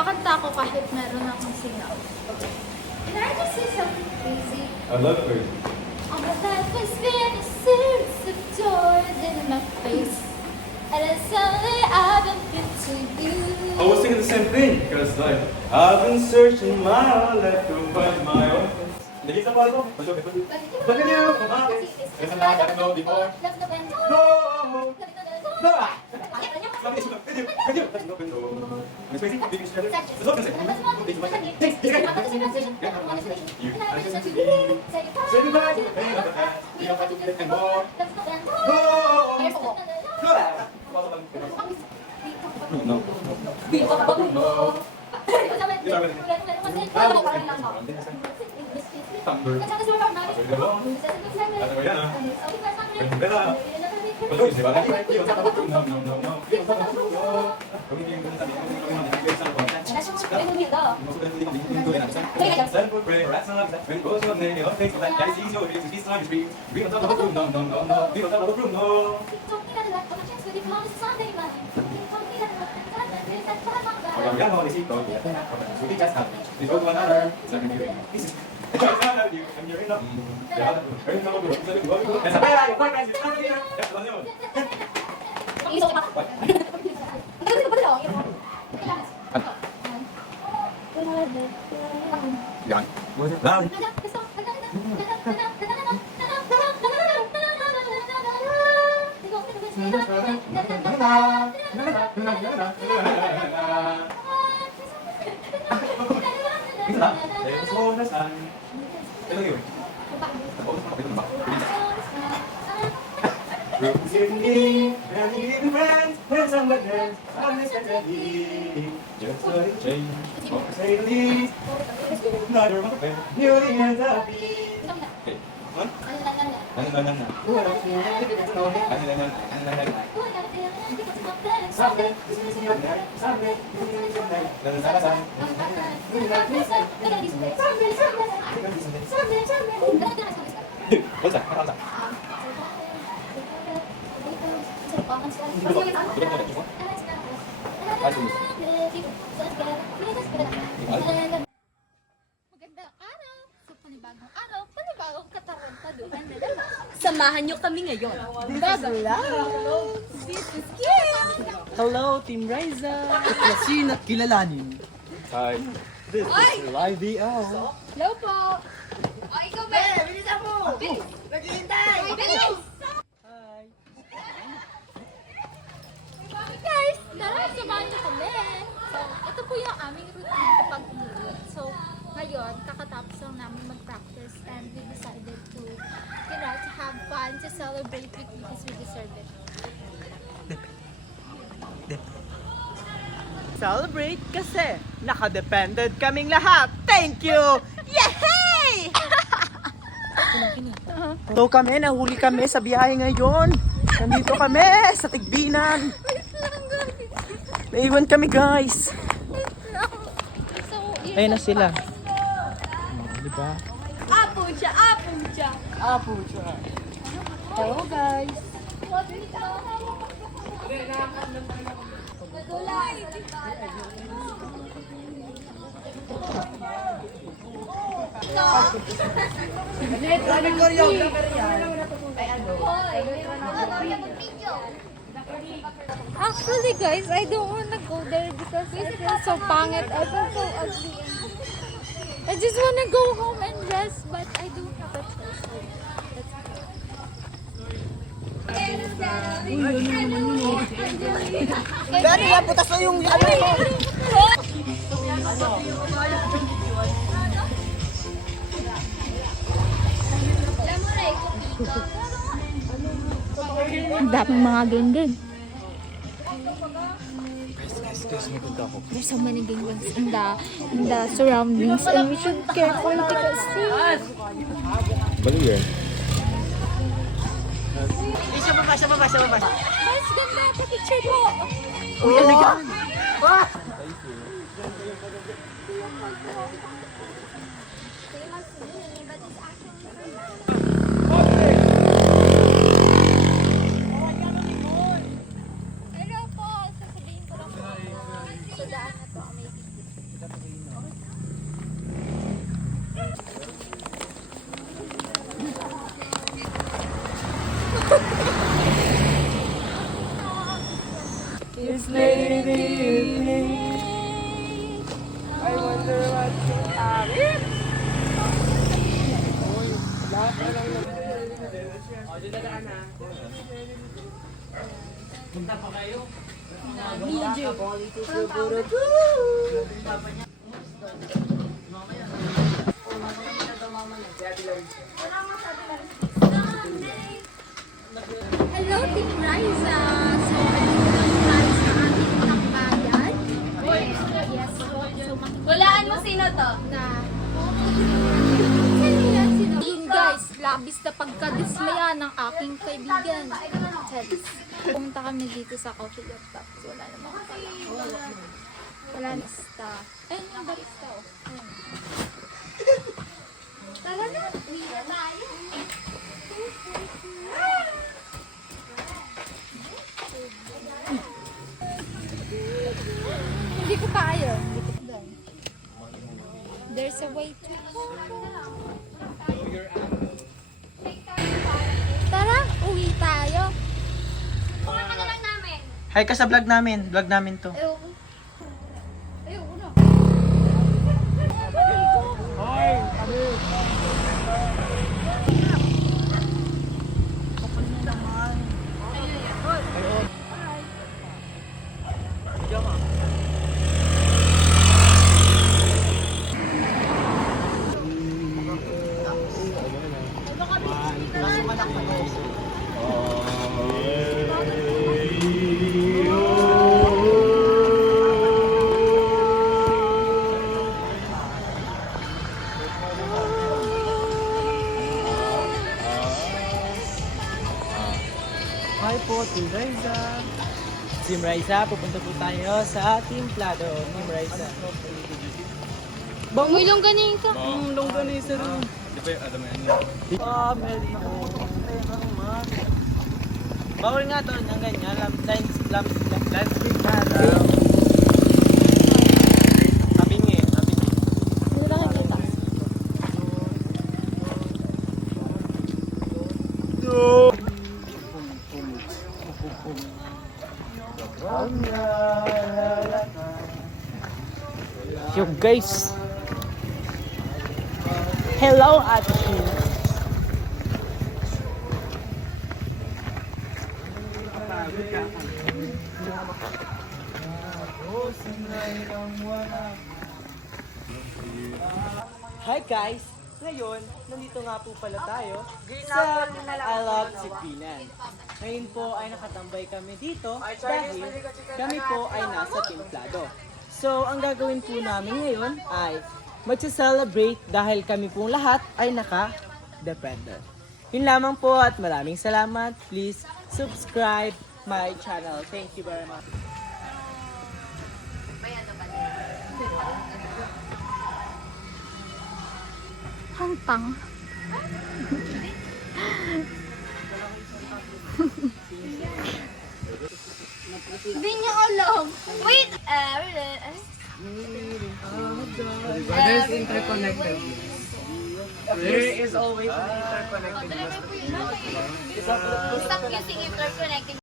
Kakanta ako kahit meron akong singaw. Can I just say something crazy? I love her. All my life has been a series of doors in my face. And then suddenly I've been good to you. I was thinking the same thing, because like, I've been searching my whole life to find my own place. Naging sa palo, look at you, there's a lot I know before. No! No! Magandang araw! So, panibagong araw, panibagong katarantaduhan na naman. Samahan nyo kami ngayon. Hello! This is Kim! Hello, Team Riza! Iklasin at kilalanin. Hi. This is Live DL. Hello po! O, ikaw ba? Bilis ako! Bilis! Maghihintay! Bilis! Hi! Guys, tara, samahan niyo kami. So, ito po yung aming routine kapag umuwi. So, ngayon, kakatapos lang namin mag-practice and we decided to, to have fun, to celebrate with you because we deserve it. Celebrate kasi nakadependent kaming lahat. Thank you! Yay! So kami, nahuli kami sa biyahe ngayon. Nandito kami sa Tigbinan. Naiwan kami, guys. So, yun Ayun na lang sila. pa. Diba? Apo siya! Apo siya! Apo siya. Hello, guys. Sabi choreographer yan. Actually, guys, I don't wanna go there because I feel so pangit. I feel so ugly. I just wanna go home and rest, but I don't have a choice. Gano'n yan, putas na yung ano mo. Ang daming mga ganyan. There's so many gangbang in the surroundings and we should careful because Bali yan. Siya baba. guys, ganda pa picture po. Uy, ano yan? Ah! Hello po, sasabihin ko lang po. Sa daan na to, may Video. Hello, Team Riza! So, andito tayo sa ating tambayan. Yes, so Hulaan mo sino to? na sino? Yun guys, labis na pagkadismaya ng aking kaibigan. Charis. Pumunta kami dito sa coffee shop tapos wala namang pala. Wala na staff. Ayun yung barista oh. Ayun. Tara na, uwi na tayo. Hindi ko kaya. Hindi ko done. There's a way to Tara, uwi tayo. Kuha ka na lang namin. Hi ka sa vlog namin. Vlog namin to. Ayoko. Ayoko na. Hi po, Team Raisa. Team Raisa, pupunta po tayo sa Team Plado. Team Raisa. Uy, longganisa. Longganisa rin. Di ba yung alam mo yan? Family mo. Bawal nga to ng ganyan. Landscape na. Sabi niya. Hindi lang kita. Yo guys. Hello Ate Sheen. Hi guys! Ngayon, nandito nga po pala tayo sa Alok Sipinan. Ngayon po ay nakatambay kami dito dahil kami po ay nasa Templado. So, ang gagawin po namin ngayon ay magsa-celebrate dahil kami pong lahat ay naka-dependent. Yun lamang po at maraming salamat. Please subscribe my channel. Thank you very much. Hantang. Hindi niya alam. Wait! Brothers interconnected. There is always an interconnected. Stop using interconnected.